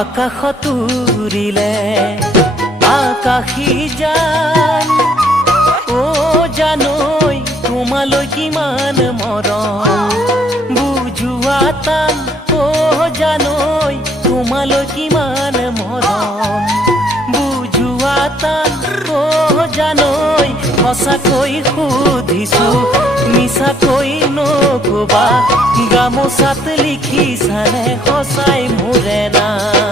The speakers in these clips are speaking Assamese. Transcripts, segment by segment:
আকাশত উৰিলে আকাশী জান ও জানৈ তোমালৈ কিমান মৰম বুজোৱা টান ও জানৈ তোমালৈ কিমান মৰম বুজোৱা টান ও জানৈ সঁচাকৈ সুধিছো মিছাকৈ নকবা গামোচাত লিখিছানে সঁচাই মোৰে নাম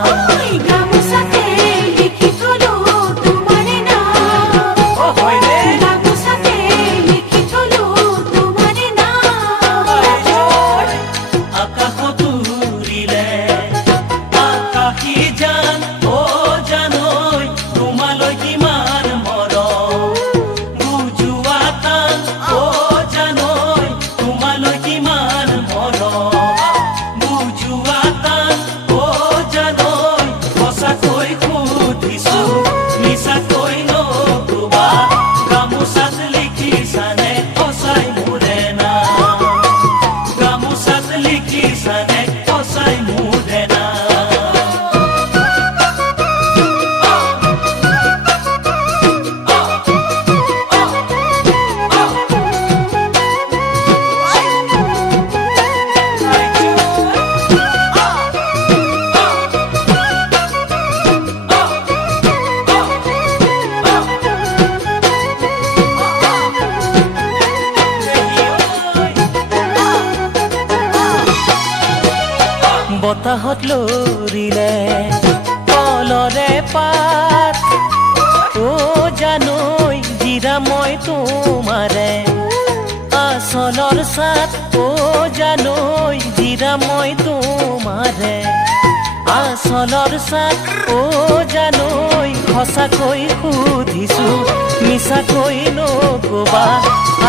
বতাহত লৰিলে কলৰে পাত ও জানৈ জিৰা মই তোমাৰে আচলৰ চাত ও জানৈ জিৰা মই তোমাৰে আচলৰ চাত ও জানৈ সঁচাকৈ সুধিছো মিছাকৈ নকবা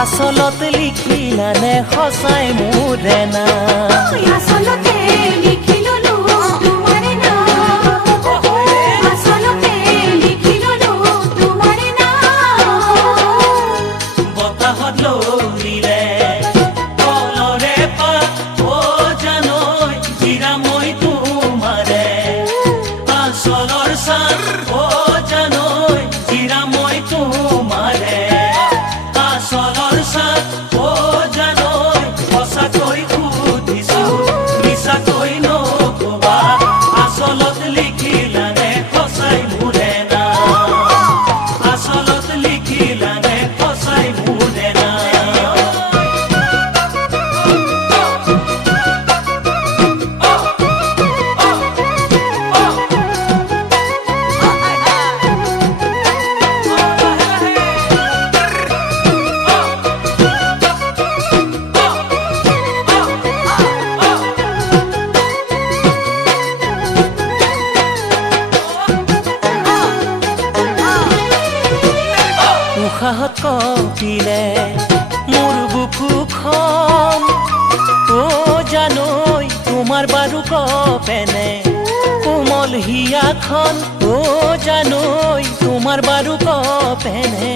আচলত লিখিলানে সঁচাই মোৰে নাম উশাহত কঁপিলে মোৰ বুকুখন ও জানৈ তোমাৰ বাৰু কপেনে কোমল হিয়াখন ও জানৈ তোমাৰ বাৰু কপেনে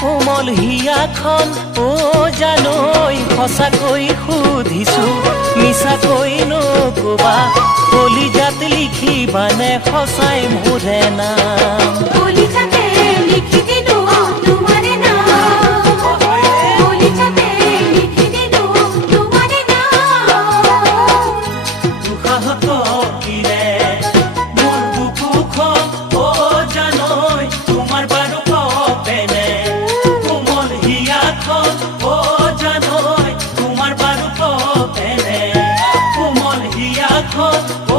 কোমল হিয়াখন ও জানৈ সঁচাকৈ সুধিছো মিছাকৈ নকবা কলিজাত লিখিবানে সঁচাই মোৰে নাম Oh